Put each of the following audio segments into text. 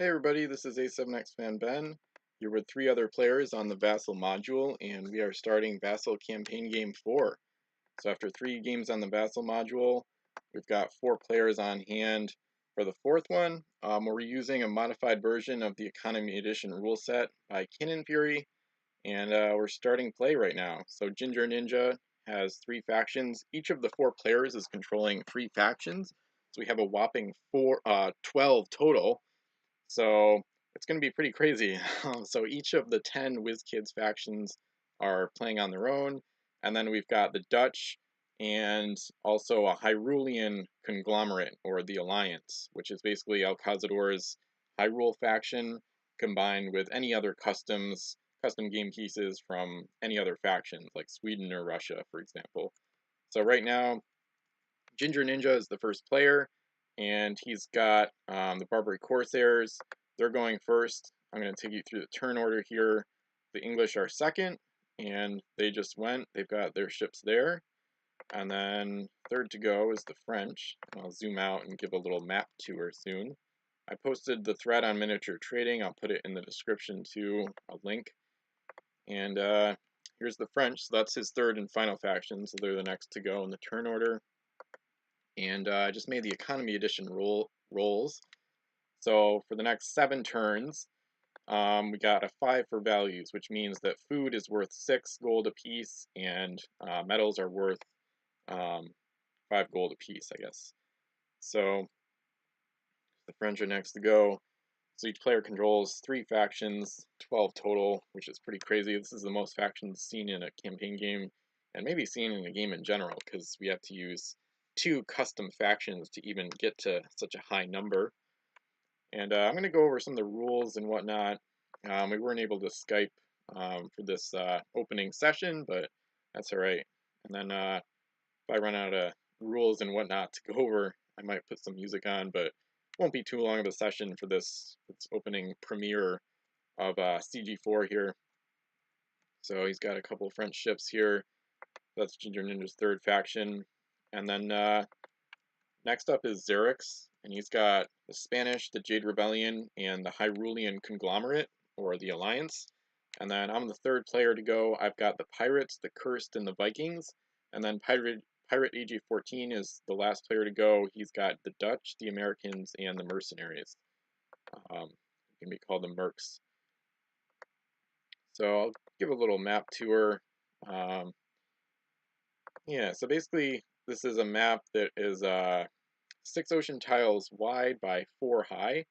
Hey everybody, this is A7X Fan Ben. Here with three other players on the Vassal module, and we are starting Vassal Campaign Game 4. So after 3 games on the Vassal module, we've got 4 players on hand for the fourth one. We're using a modified version of the Economy Edition rule set by Cannon Fury, and we're starting play right now. So Ginger Ninja has 3 factions. Each of the 4 players is controlling 3 factions, so we have a whopping 12 total. So it's going to be pretty crazy. So each of the 10 WizKids factions are playing on their own, and then we've got the Dutch and also a Hyrulean conglomerate, or the Alliance, which is basically Cazador's Hyrule faction combined with any other custom game pieces from any other factions, like Sweden or Russia, for example. So right now, Ginger Ninja is the first player, and he's got the Barbary Corsairs. They're going first. I'm going to take you through the turn order here. The English are second, and they just went. They've got their ships there. And then third to go is the French. I'll zoom out and give a little map tour soon. I posted the thread on miniature trading. I'll put it in the description too, a link. And here's the French. So that's his third and final faction. So they're the next to go in the turn order. And I just made the Economy Edition rolls. So for the next 7 turns, we got a 5 for values, which means that food is worth 6 gold apiece, and metals are worth 5 gold apiece, I guess. So the French are next to go. So each player controls 3 factions, 12 total, which is pretty crazy. This is the most factions seen in a campaign game, and maybe seen in a game in general, because we have to use 2 custom factions to even get to such a high number. And I'm going to go over some of the rules and whatnot. We weren't able to Skype for this opening session, but that's all right. And then if I run out of rules and whatnot to go over, I might put some music on, but it won't be too long of a session for this opening premiere of CG4 here. So he's got a couple of French ships here. That's Ginger Ninja's third faction. And then next up is Xerix, and he's got the Spanish, the Jade Rebellion, and the Hyrulean Conglomerate, or the Alliance. And then I'm the third player to go. I've got the Pirates, the Cursed, and the Vikings. And then Pirate AG14 is the last player to go. He's got the Dutch, the Americans, and the Mercenaries. It can be called the Mercs. So I'll give a little map tour. Yeah, so basically this is a map that is 6 ocean tiles wide by 4 high.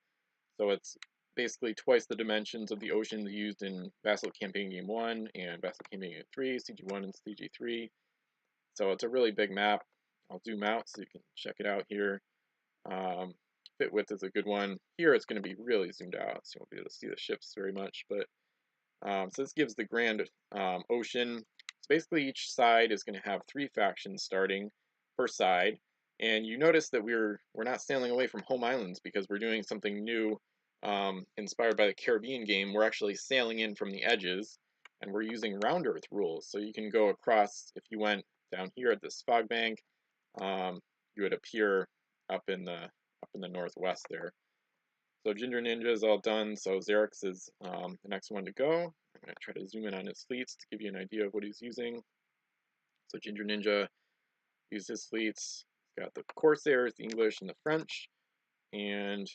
So it's basically twice the dimensions of the oceans used in Vassal Campaign Game 1 and Vassal Campaign Game 3, CG1 and CG3. So it's a really big map. I'll zoom out so you can check it out here. Fit width is a good one. Here it's going to be really zoomed out, so you won't be able to see the ships very much. But so this gives the grand ocean. So basically each side is going to have 3 factions starting per side. And you notice that we're not sailing away from home islands because we're doing something new, inspired by the Caribbean game. We're actually sailing in from the edges, and we're using round earth rules. So you can go across. If you went down here at this fog bank, you would appear up in the northwest there. So Ginger Ninja is all done. So Xerix is the next one to go. I'm going to try to zoom in on his fleets to give you an idea of what he's using. So Ginger Ninja used his fleets. He's got the Corsairs, the English, and the French. And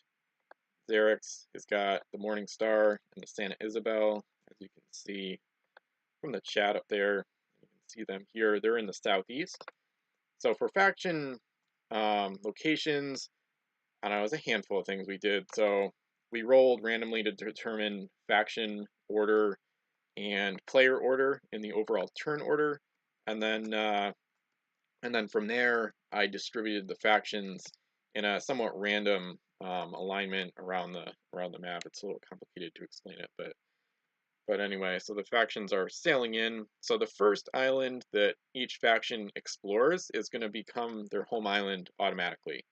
Xerix has got the Morning Star and the Santa Isabel, as you can see from the chat up there. You can see them here. They're in the southeast. So for faction locations, I don't know, it was a handful of things we did. So we rolled randomly to determine faction order and player order in the overall turn order, and then from there I distributed the factions in a somewhat random alignment around the map. It's a little complicated to explain it, but anyway, so the factions are sailing in. So the first island that each faction explores is going to become their home island automatically.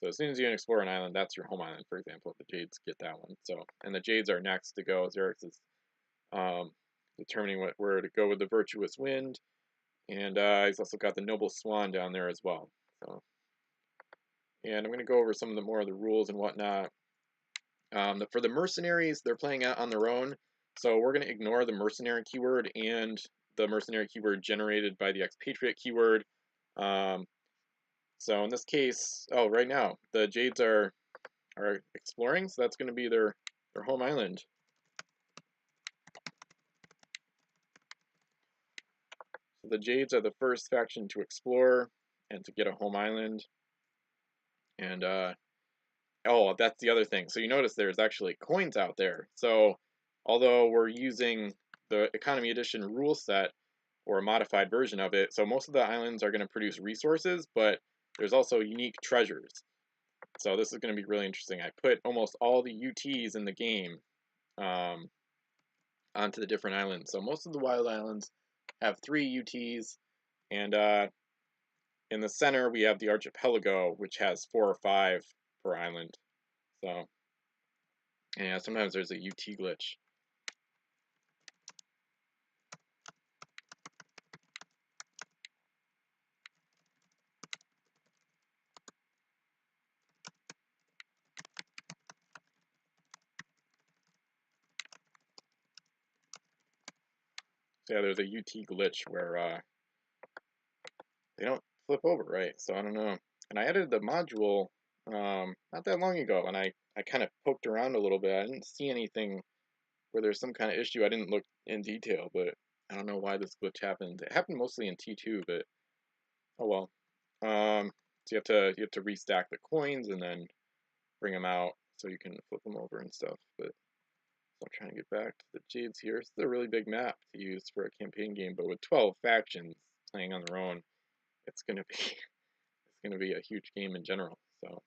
So as soon as you explore an island, that's your home island. For example, the Jades get that one. So, and the Jades are next to go. Xerix is determining where to go with the Virtuous Wind, and he's also got the Noble Swan down there as well. So, and I'm going to go over some of the more of the rules and whatnot. For the mercenaries, they're playing out on their own, so we're going to ignore the mercenary keyword and the mercenary keyword generated by the expatriate keyword. Um, so in this case, oh, right now the Jades are exploring, so that's going to be their home island. So the Jades are the first faction to explore and to get a home island. And oh, that's the other thing. So you notice there's actually coins out there. So although we're using the economy edition rule set or a modified version of it, so most of the islands are going to produce resources, but there's also unique treasures. So this is going to be really interesting. I put almost all the UTs in the game onto the different islands. So most of the wild islands have 3 UTs, and in the center we have the archipelago, which has 4 or 5 per island. So yeah, sometimes there's a UT glitch. So yeah, there's a UT glitch where they don't flip over right. So I don't know. And I edited the module not that long ago, and I kind of poked around a little bit. I didn't see anything where there's some kind of issue. I didn't look in detail, but I don't know why this glitch happened. It happened mostly in T2, but oh well. So you have to restack the coins and then bring them out so you can flip them over and stuff. But so I'm trying to get back to the Jades here. It's a really big map to use for a campaign game, but with 12 factions playing on their own, it's gonna be it's gonna be a huge game in general. So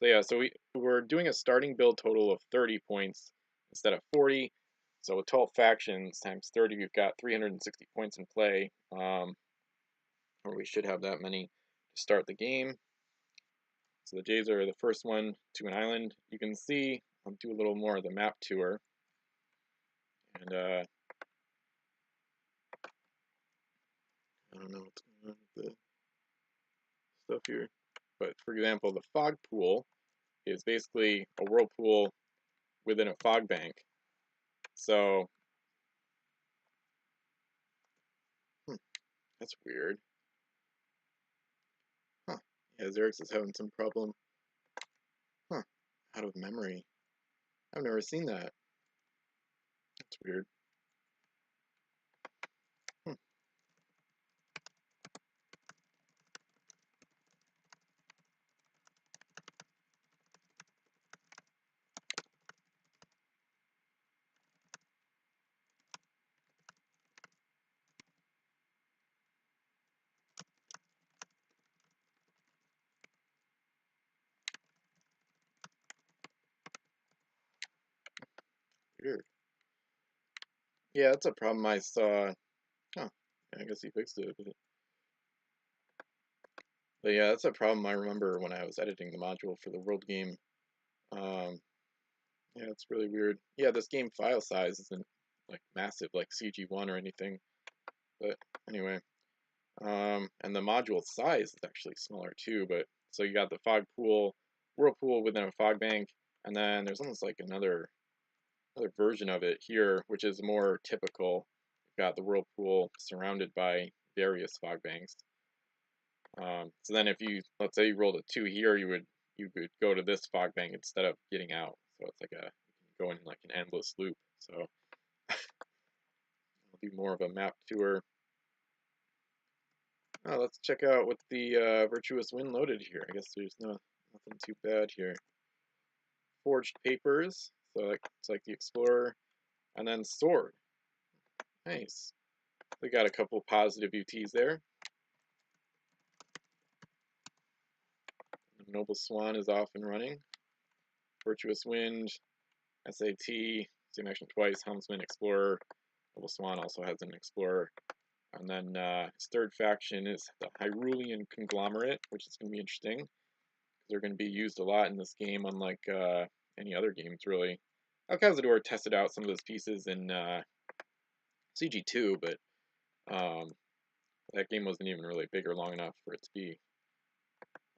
yeah, so we're doing a starting build total of 30 points instead of 40. So with 12 factions times 30, we've got 360 points in play, or we should have that many to start the game. So the Jays are the first one to an island. You can see, I'll do a little more of the map tour. And I don't know what's going on with the stuff here. But for example, the fog pool is basically a whirlpool within a fog bank. So, that's weird. Huh. Yeah, Xerix is having some problem. Huh. Out of memory. I've never seen that. That's weird. Hmm. Weird. Yeah, that's a problem I saw. Huh. I guess he fixed it. But yeah, that's a problem I remember when I was editing the module for the world game. Um, yeah, it's really weird. Yeah, this game file size isn't like massive like CG1 or anything. But anyway, and the module size is actually smaller too. But so you got the fog pool, whirlpool within a fog bank, and then there's almost like another version of it here, which is more typical. You've got the whirlpool surrounded by various fog banks. So then if you, let's say you rolled a 2 here, you could go to this fog bank instead of getting out. So it's like you can go in like an endless loop. So I'll do more of a map tour. Oh, let's check out what the Virtuous Wind loaded here. I guess there's nothing too bad here. Forged Papers, so it's like the Explorer, and then Sword. Nice. We got a couple positive UTs there. Noble Swan is off and running. Virtuous Wind, SAT, Same Action Twice, Helmsman, Explorer. Noble Swan also has an Explorer. And then his third faction is the Hyrulean Conglomerate, which is going to be interesting. They're going to be used a lot in this game, unlike any other games, really. Al Cazador tested out some of those pieces in CG2, but that game wasn't even really big or long enough for it to be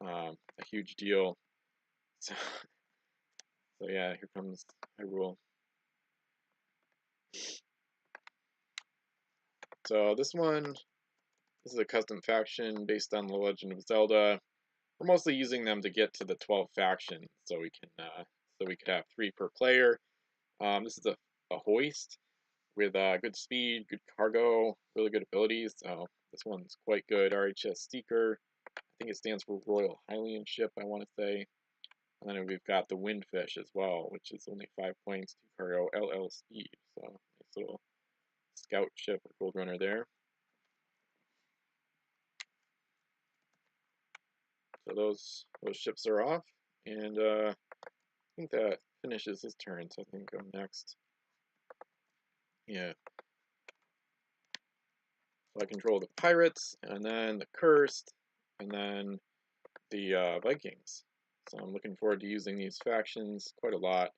a huge deal. So So yeah, here comes Hyrule. So this is a custom faction based on The Legend of Zelda. We're mostly using them to get to the 12 factions, so we could have 3 per player. This is a hoist with good speed, good cargo, really good abilities. So this one's quite good. RHS Seeker. I think it stands for Royal Hylian Ship, I want to say. And then we've got the Windfish as well, which is only 5 points, 2 cargo, LL speed. So nice little scout ship or gold runner there. So those ships are off, and I think that finishes his turn. So I think I'm next. Yeah. So I control the pirates, and then the cursed, and then the Vikings. So I'm looking forward to using these factions quite a lot.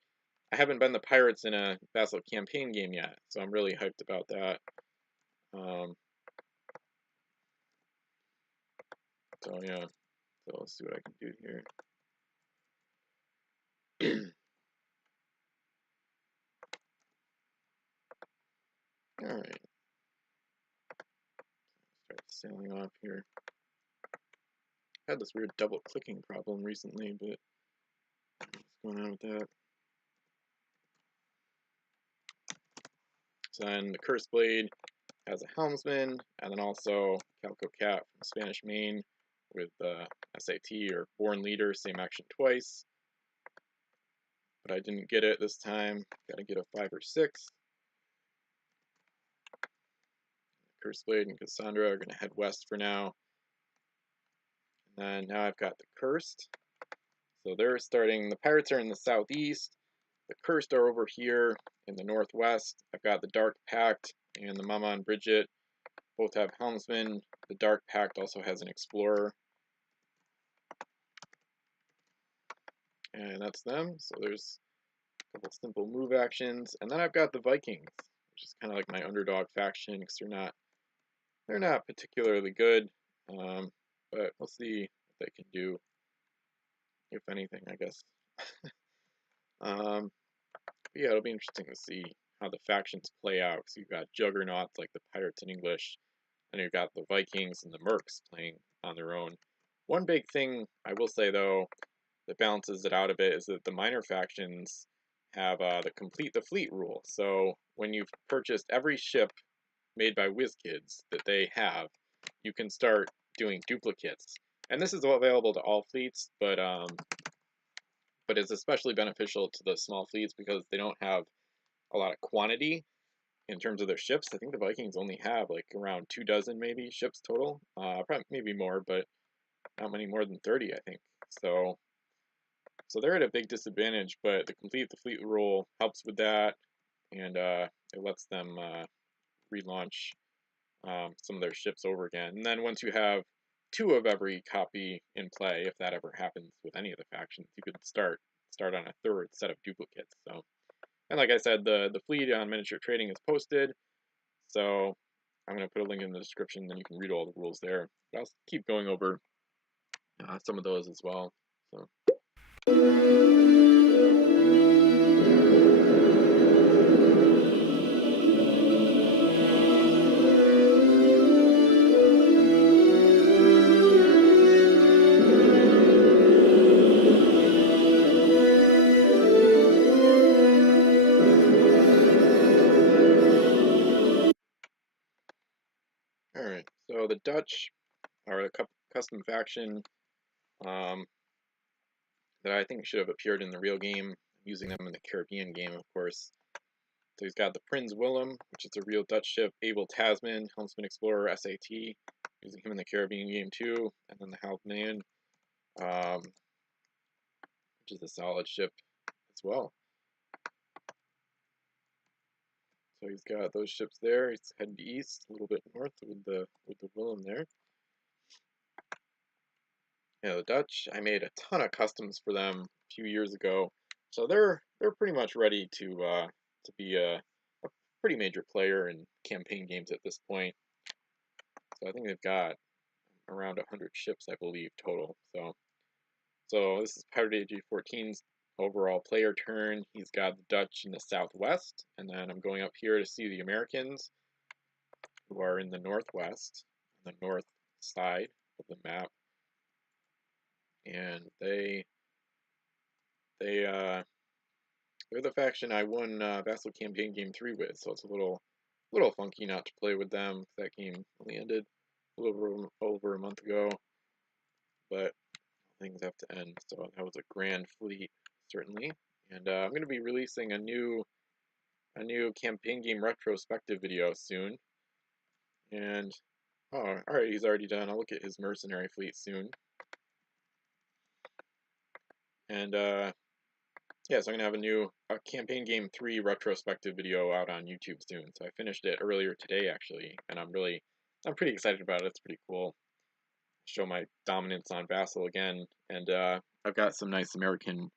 I haven't been the pirates in a Vassal campaign game yet, so I'm really hyped about that. So yeah, so let's see what I can do here. All right, start sailing off here. I had this weird double clicking problem recently, but what's going on with that? So then the Curse Blade has a helmsman, and then also Calico Cat from Spanish Main with SAT or Born Leader, same action twice. But I didn't get it this time. Got to get a 5 or 6. Curse Blade and Cassandra are going to head west for now. And then now I've got the Cursed. So they're starting, the Pirates are in the southeast. The Cursed are over here in the northwest. I've got the Dark Pact and the Mama and Bridget. Both have helmsmen. The Dark Pact also has an explorer. And that's them. So there's a couple simple move actions. And then I've got the Vikings, which is kind of like my underdog faction because they're not particularly good. But we'll see what they can do, if anything, I guess. Yeah, it'll be interesting to see how the factions play out. Because you've got juggernauts like the Pirates in English, and you've got the Vikings and the Mercs playing on their own. One big thing I will say, though, that balances it out a bit is that the minor factions have the complete the fleet rule. So when you've purchased every ship made by WizKids that they have, you can start doing duplicates. And this is available to all fleets, but it's especially beneficial to the small fleets because they don't have a lot of quantity in terms of their ships. I think the Vikings only have like around 24 maybe ships total. Probably maybe more, but not many more than 30, I think. So they're at a big disadvantage, but the complete the fleet rule helps with that, and it lets them relaunch some of their ships over again. And then once you have 2 of every copy in play, if that ever happens with any of the factions, you could start on a 3rd set of duplicates. So, and like I said, the fleet on miniature trading is posted, so I'm going to put a link in the description, then you can read all the rules there. But I'll keep going over some of those as well. So. Alright, so the Dutch are a custom faction that I think should have appeared in the real game, using them in the Caribbean game, of course. So he's got the Prins Willem, which is a real Dutch ship, Abel Tasman, Helmsman Explorer, SAT, using him in the Caribbean game too, and then the Halfman, which is a solid ship as well. So he's got those ships there. He's heading east, a little bit north with the Willem there. Yeah, the Dutch, I made a ton of customs for them a few years ago, so they're pretty much ready to be a pretty major player in campaign games at this point. So I think they've got around 100 ships, I believe, total. So this is Pirate Age 14's overall player turn, he's got the Dutch in the southwest, and then I'm going up here to see the Americans, who are in the northwest, on the north side of the map, and they're the faction I won Vassal Campaign Game 3 with, so it's a little funky not to play with them. That game only ended a little over a month ago, but things have to end. So that was a grand fleet, certainly. And I'm going to be releasing a new campaign game retrospective video soon. And oh, all right, he's already done. I'll look at his mercenary fleet soon. And yeah, so I'm gonna have a campaign game 3 retrospective video out on YouTube soon. So I finished it earlier today actually, and I'm pretty excited about it. It's pretty cool. Show my dominance on Vassal again, and I've got some nice American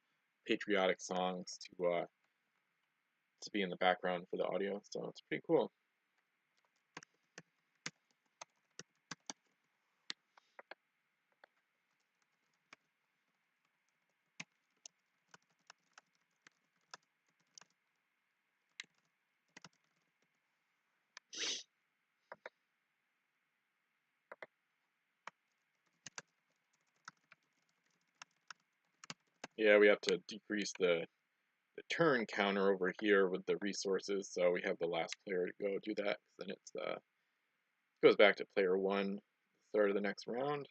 patriotic songs to be in the background for the audio, so it's pretty cool. Yeah, we have to decrease the turn counter over here with the resources, so we have the last player to go do that, because then it's goes back to player 1, start of the next round.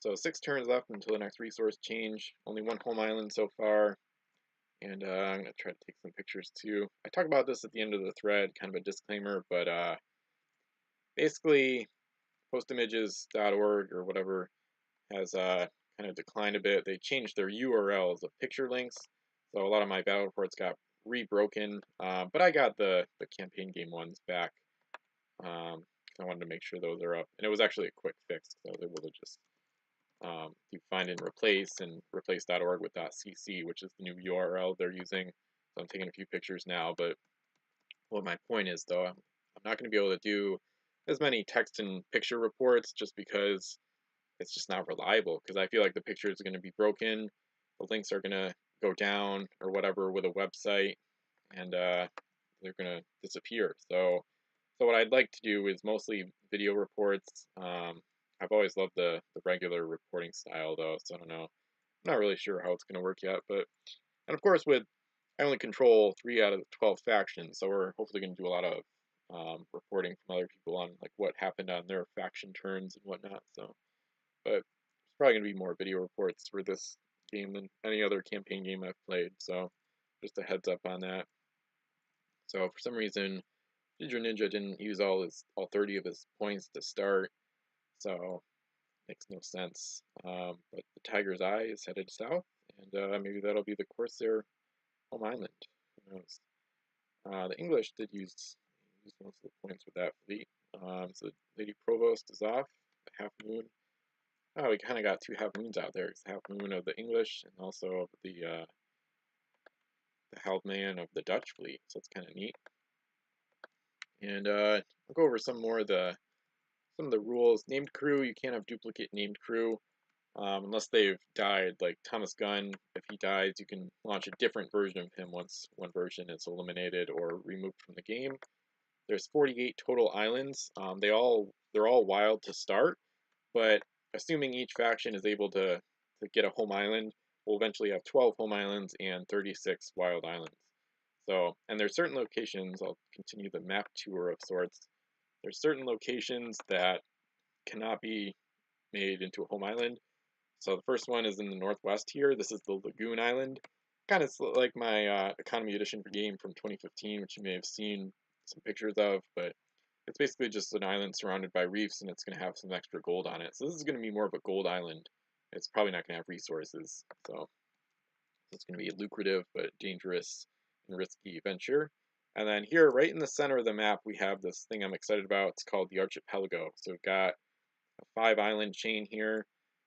So 6 turns left until the next resource change. Only 1 home island so far, and I'm gonna try to take some pictures too. I talk about this at the end of the thread, kind of a disclaimer, but basically postimages.org or whatever has kind of declined a bit. They changed their URLs of picture links, so a lot of my battle reports got rebroken, but I got the campaign game ones back. I wanted to make sure those are up, and it was actually a quick fix, so I was able to just you find and replace.org with .cc, which is the new URL they're using. So I'm taking a few pictures now, but what my point is, though, I'm not going to be able to do as many text and picture reports just because it's just not reliable, because I feel like the pictures are going to be broken, the links are going to go down or whatever with a website, and they're going to disappear. So what I'd like to do is mostly video reports. I've always loved the regular reporting style, though, so I don't know. I'm not really sure how it's going to work yet, but and of course I only control 3 out of the 12 factions, so we're hopefully going to do a lot of reporting from other people on like what happened on their faction turns and whatnot. So, but it's probably going to be more video reports for this game than any other campaign game I've played. So, just a heads up on that. So for some reason, Ginger Ninja didn't use all 30 of his points to start, so makes no sense. But the Tiger's Eye is headed south, and maybe that'll be the Corsair home island. Who knows? The English did use most of the points with that fleet. So Lady Provost is off, the Half Moon. Oh, we kind of got 2 Half Moons out there. It's the Half Moon of the English and also of the Halfman of the Dutch fleet, so it's kind of neat. And I'll go over some of the rules. Named crew, you can't have duplicate named crew unless they've died. Like Thomas Gunn, if he dies, you can launch a different version of him once one version is eliminated or removed from the game. There's 48 total islands. They're all wild to start, but assuming each faction is able to get a home island, we'll eventually have 12 home islands and 36 wild islands. So, and there's certain locations, I'll continue the map tour of sorts. There's certain locations that cannot be made into a home island. So the first one is in the northwest here. This is the Lagoon Island. Kind of like my Economy Edition game from 2015, which you may have seen some pictures of, but it's basically just an island surrounded by reefs, and it's going to have some extra gold on it. So this is going to be more of a gold island. It's probably not going to have resources, so it's going to be a lucrative but dangerous and risky venture. And then here, right in the center of the map, we have this thing I'm excited about. It's called the Archipelago. So we've got a 5-island chain here,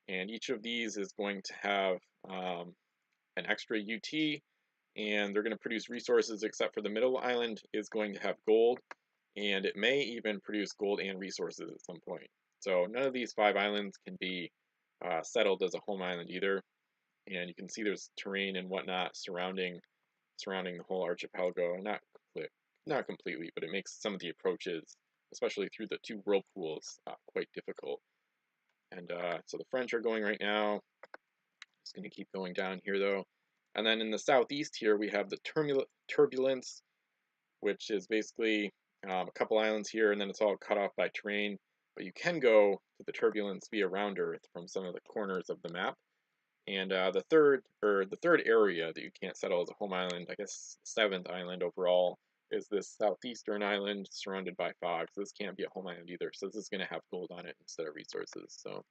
and each of these is going to have an extra UT, and they're going to produce resources, except for the middle island is going to have gold, and it may even produce gold and resources at some point. So none of these 5 islands can be settled as a home island either. and you can see there's terrain and whatnot surrounding the whole archipelago. Not completely, but it makes some of the approaches, especially through the two whirlpools, quite difficult. And so the French are going right now. It's going to keep going down here though. And then in the southeast here we have the turbulence, which is basically a couple islands here, and then it's all cut off by terrain. But you can go to the turbulence via round Earth from some of the corners of the map. And the third area that you can't settle as a home island, I guess seventh island overall, is this southeastern island surrounded by fog. So this can't be a home island either. So this is going to have gold on it instead of resources. So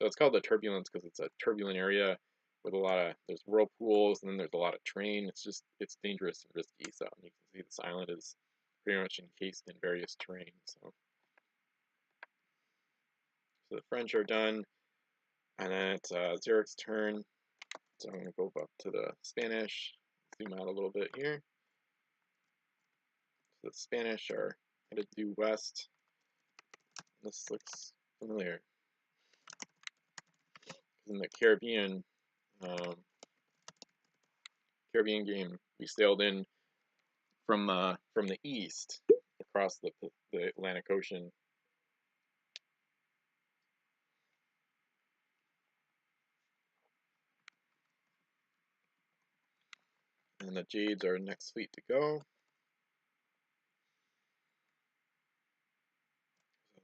it's called the turbulence because it's a turbulent area with there's whirlpools, and then there's a lot of terrain. It's dangerous and risky. So you can see this island is pretty much encased in various terrain. So the French are done, and then it's Zurich's turn. So I'm going to go up to the Spanish, zoom out a little bit here. So the Spanish are headed due west. This looks familiar. In the Caribbean game, we sailed in from the east across the Atlantic Ocean. And the Jades are next fleet to go.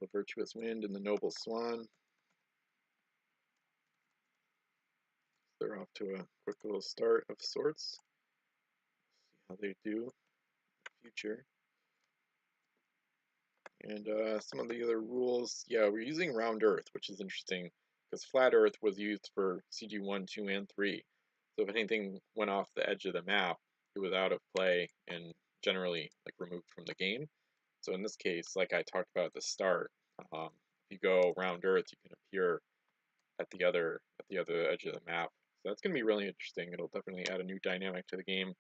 The Virtuous Wind and the Noble Swan. They're off to a quick little start of sorts. See how they do in the future. And some of the other rules, yeah, we're using round Earth, which is interesting because flat Earth was used for CG1, 2, and 3. So if anything went off the edge of the map, it was out of play and generally like removed from the game. So in this case, like I talked about at the start, if you go round Earth, you can appear at the other edge of the map. So that's going to be really interesting. It'll definitely add a new dynamic to the game.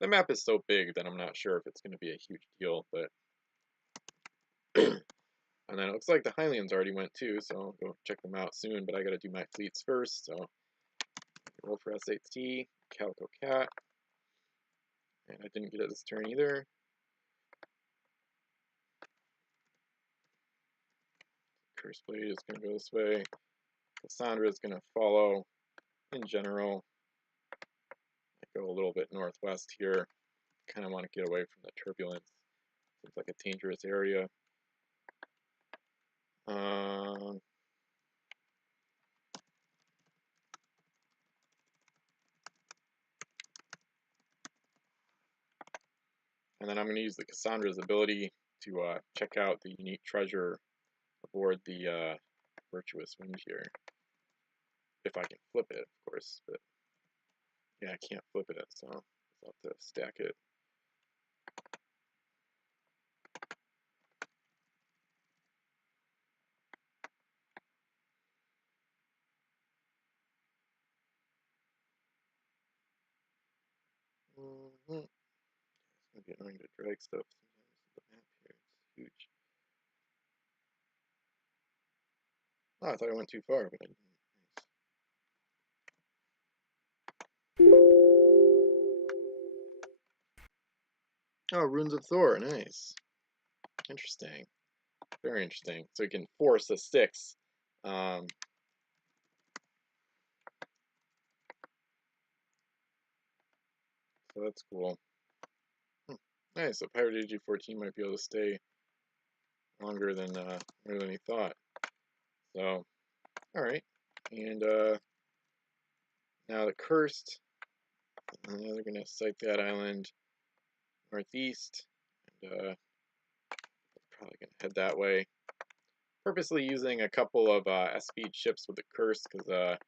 The map is so big that I'm not sure if it's going to be a huge deal, but and then it looks like the Highlands already went too, so I'll go check them out soon, but I gotta do my fleets first, so roll for SAT, Calico Cat, and I didn't get it this turn either. Curse Blade is gonna go this way. Cassandra is gonna follow in general. I go a little bit northwest here. Kind of want to get away from the turbulence. Seems like a dangerous area. And then I'm going to use the Cassandra's ability to check out the unique treasure aboard the Virtuous Wind here. If I can flip it, of course, but yeah, I can't flip it, so I'll have to stack it. It's going to be annoying to drag stuff sometimes. The map here, it's huge. Oh, I thought I went too far, but I didn't. Oh, Runes of Thor, nice. Interesting. Very interesting. So you can force a 6. So that's cool. Nice. So Pirate AG14 might be able to stay longer than he thought. So, all right. And now the Cursed. They're gonna site that island northeast, and probably gonna head that way. Purposely using a couple of S-speed ships with the Curse because it'd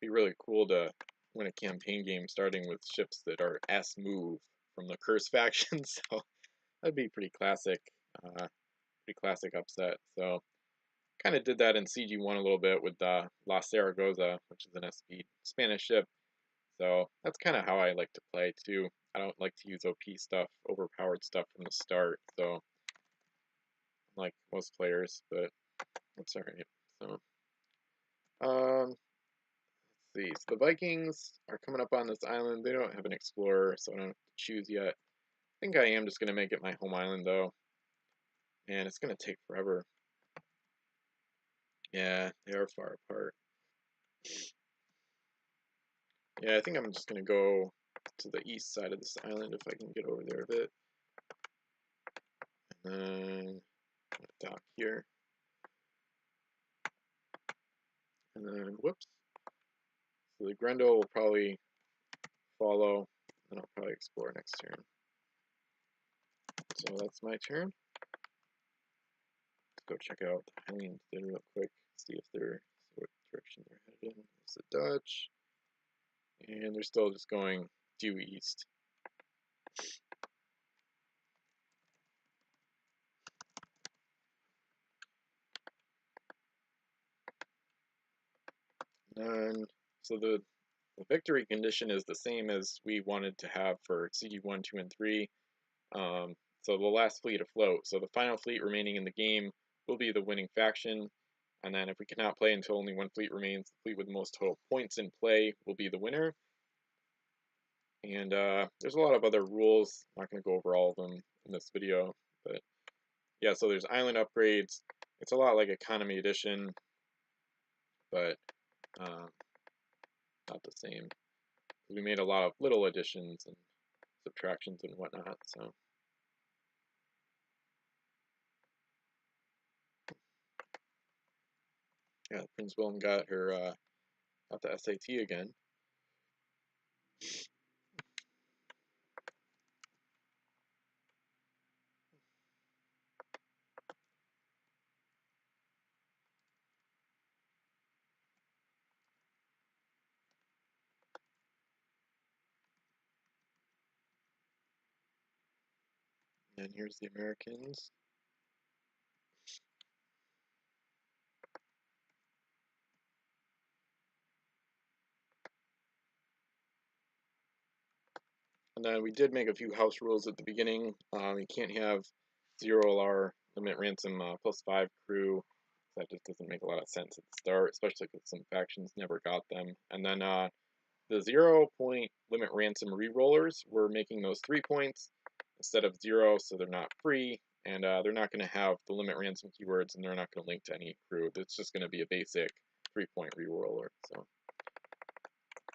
be really cool to win a campaign game starting with ships that are S-move from the Curse faction. So that'd be pretty classic upset. So kind of did that in CG1 a little bit with La Zaragoza, which is an S-speed Spanish ship. So that's kind of how I like to play too. I don't like to use OP stuff, overpowered stuff from the start. So like most players, but that's alright. So let's see, so the Vikings are coming up on this island. They don't have an explorer, so I don't have to choose yet. I think I am just going to make it my home island, though. And it's going to take forever. Yeah, they are far apart. Yeah, I think I'm just going to go to the east side of this island if I can get over there a bit. And then dock here. And then, whoops. So the Grendel will probably follow, and I'll probably explore next turn. So that's my turn. Let's go check out the islands there real quick, see if they're, what direction they're headed in. There's the Dutch, and they're still just going due east. And so the victory condition is the same as we wanted to have for CD1, 2, and 3. So the last fleet afloat. So the final fleet remaining in the game will be the winning faction. And then if we cannot play until only one fleet remains, the fleet with the most total points in play will be the winner. And there's a lot of other rules. I'm not going to go over all of them in this video. But yeah, so there's island upgrades. It's a lot like Economy Edition, but not the same. We made a lot of little additions and subtractions and whatnot. So yeah, Prince William got her got the SAT again. And here's the Americans. And then we did make a few house rules at the beginning. You can't have 0 LR limit ransom +5 crew. That just doesn't make a lot of sense at the start, especially because some factions never got them. And then the 0 point limit ransom rerollers, we're making those 3 points instead of 0, so they're not free. And they're not going to have the limit ransom keywords, and they're not going to link to any crew. It's just going to be a basic 3-point reroller. So.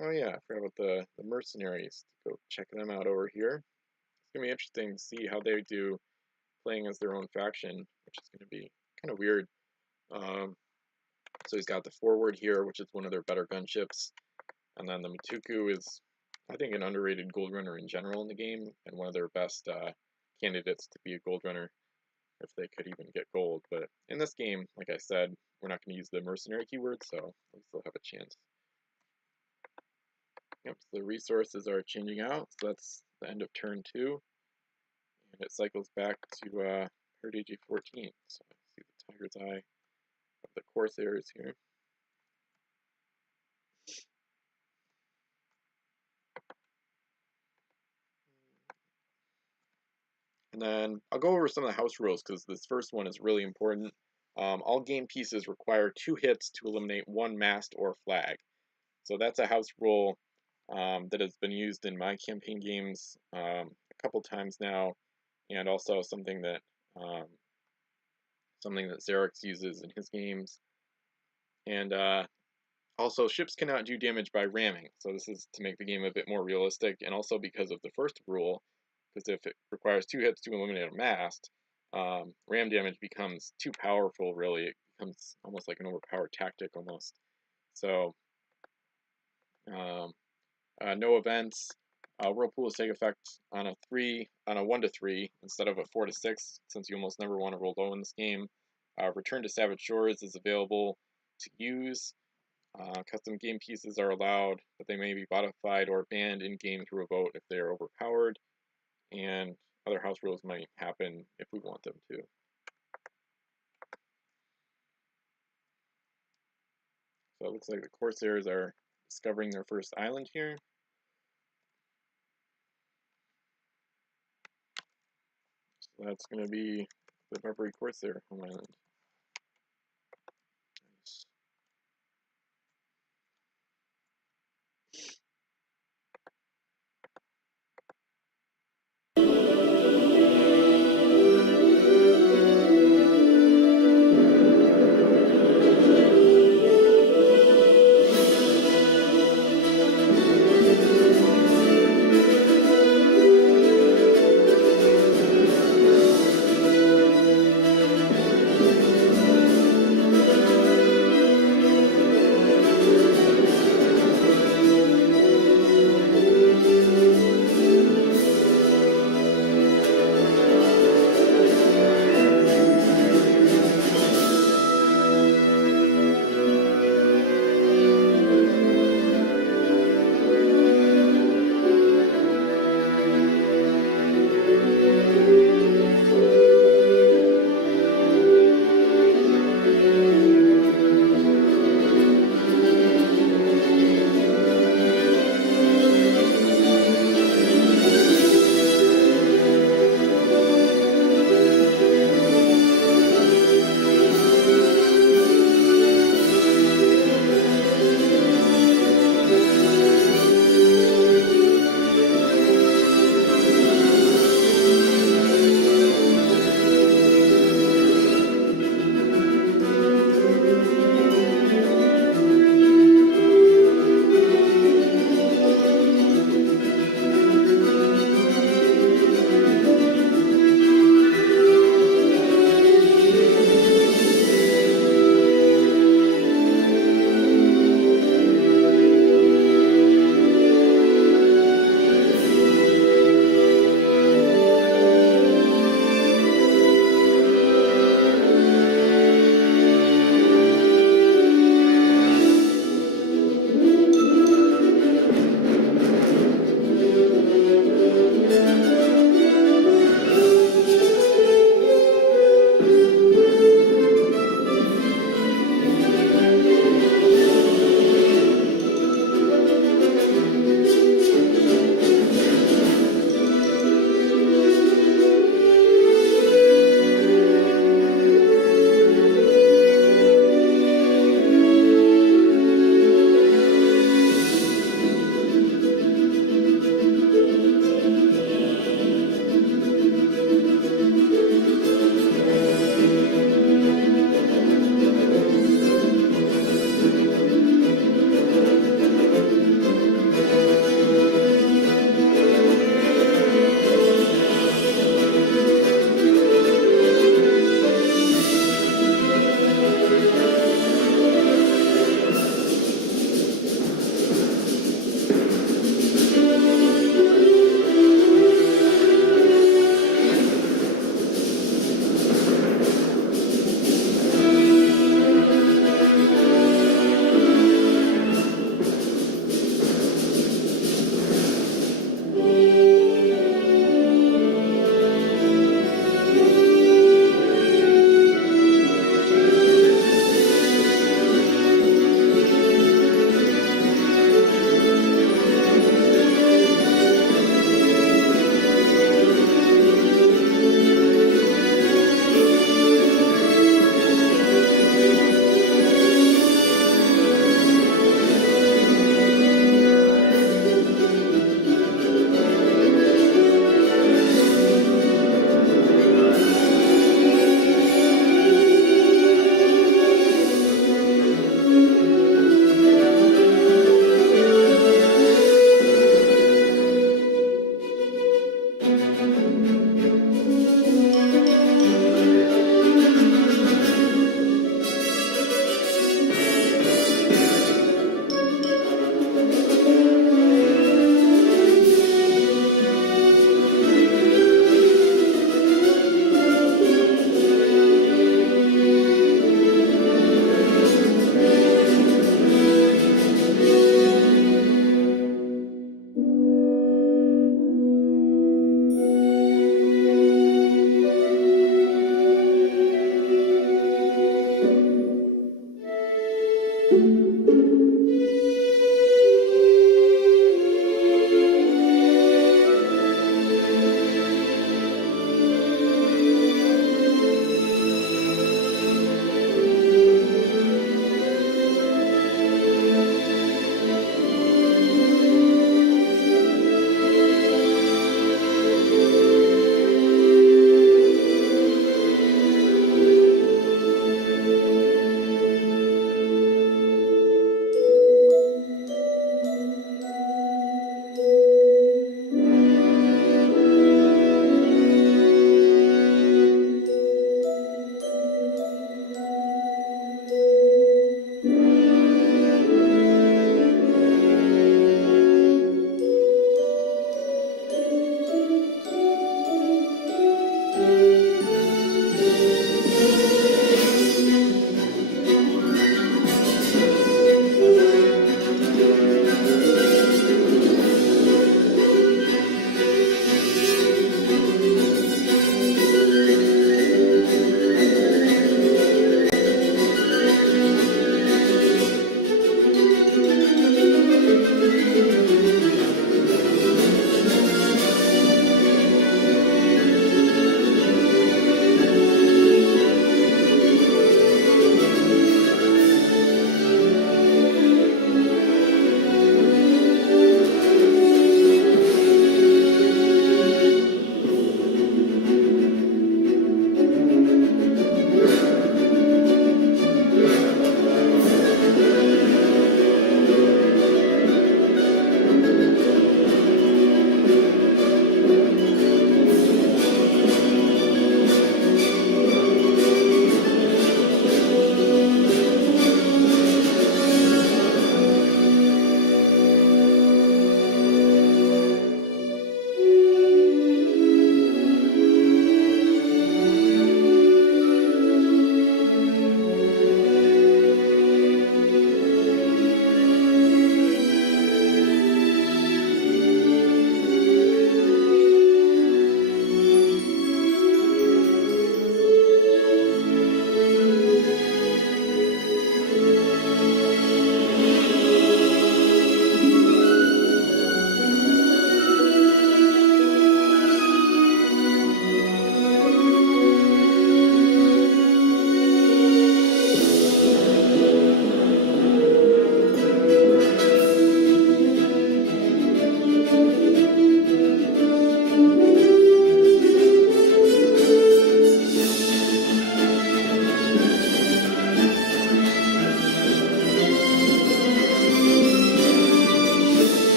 Oh yeah, I forgot about the mercenaries. Go check them out over here. It's gonna be interesting to see how they do playing as their own faction, which is gonna be kind of weird. So he's got the forward here, which is one of their better gunships, and then the Mituku is, I think, an underrated gold runner in general in the game, and one of their best candidates to be a gold runner if they could even get gold. But in this game, like I said, we're not going to use the mercenary keyword, so we still have a chance. Yep, so the resources are changing out, so that's the end of turn 2, and it cycles back to Heritage 14. So I see the Tiger's Eye of the Corsairs here. And then I'll go over some of the house rules because this first one is really important. All game pieces require 2 hits to eliminate 1 mast or flag. So that's a house rule that has been used in my campaign games a couple times now, and also something that Xerix uses in his games. And also, ships cannot do damage by ramming, so this is to make the game a bit more realistic, and also because of the first rule, because if it requires 2 hits to eliminate a mast, ram damage becomes too powerful, really. It becomes almost like an overpowered tactic, almost. So, no events. Whirlpools take effect on a 1 to 3 instead of a 4 to 6, since you almost never want to roll low in this game. Return to Savage Shores is available to use. Custom game pieces are allowed, but they may be modified or banned in-game through a vote if they are overpowered, and other house rules might happen if we want them to. So it looks like the Corsairs are discovering their first island here. So that's going to be the Barbary Corsair home island. Nice.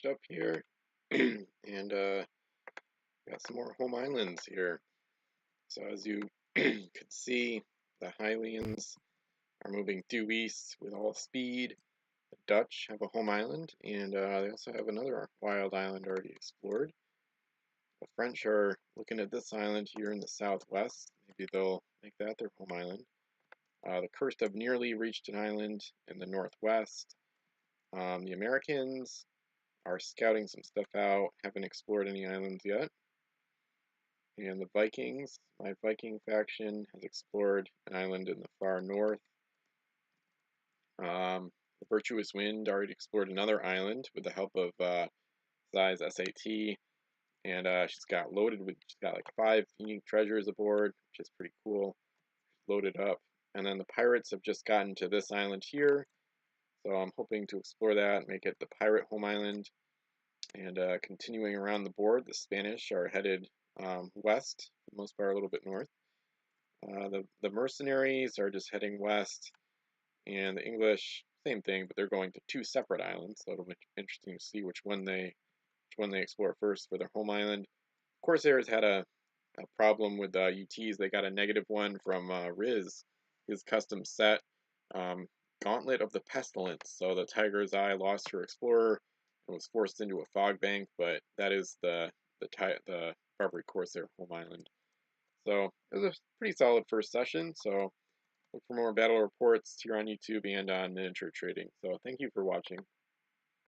finished up here. And got some more home islands here. So as you could see, the Hylians are moving due east with all speed. The Dutch have a home island, and they also have another wild island already explored. The French are looking at this island here in the southwest. Maybe they'll make that their home island. The Kursk have nearly reached an island in the northwest. The Americans are scouting some stuff out, haven't explored any islands yet. And the Vikings, my Viking faction, has explored an island in the far north. The Virtuous Wind already explored another island with the help of Zai's SAT, and she's got like 5 unique treasures aboard, which is pretty cool. Loaded up. And then the pirates have just gotten to this island here, so I'm hoping to explore that, make it the pirate home island. And continuing around the board, the Spanish are headed west, for the most part a little bit north. The mercenaries are just heading west, and the English, same thing, but they're going to 2 separate islands, so it'll be interesting to see which one they explore first for their home island. Corsairs had a problem with UTs. They got a -1 from Riz, his custom set, Gauntlet of the Pestilence. So the Tiger's Eye lost her explorer and was forced into a fog bank, but that is the Barbary Corsair home island. So it was a pretty solid first session. So look for more battle reports here on YouTube and on Miniature Trading. So thank you for watching.